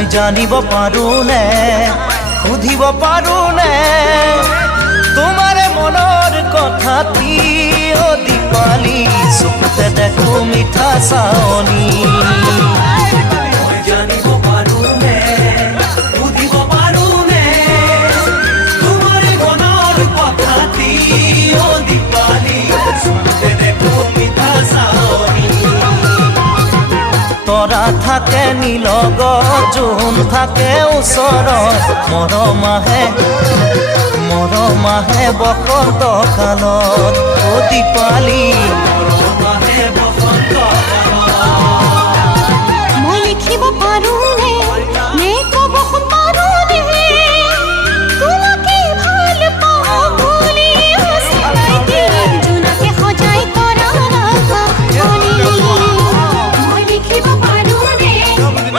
মই জানিব পাৰোনে সুধিব পাৰোনে তোমাৰে মনৰ কথাটি অ দীপালি চকুতে দেখো মিঠা চাৱনি মই জানিব পাৰোনে সুধিব পাৰোনে তোমাৰে মনৰ কথাটি অ দীপালি চকুতে দেখো মিঠা চাৱনি তৰা থাকে নীলগ জোন থাকে ওচৰত মৰম আহে বসন্ত কালত অ দীপালি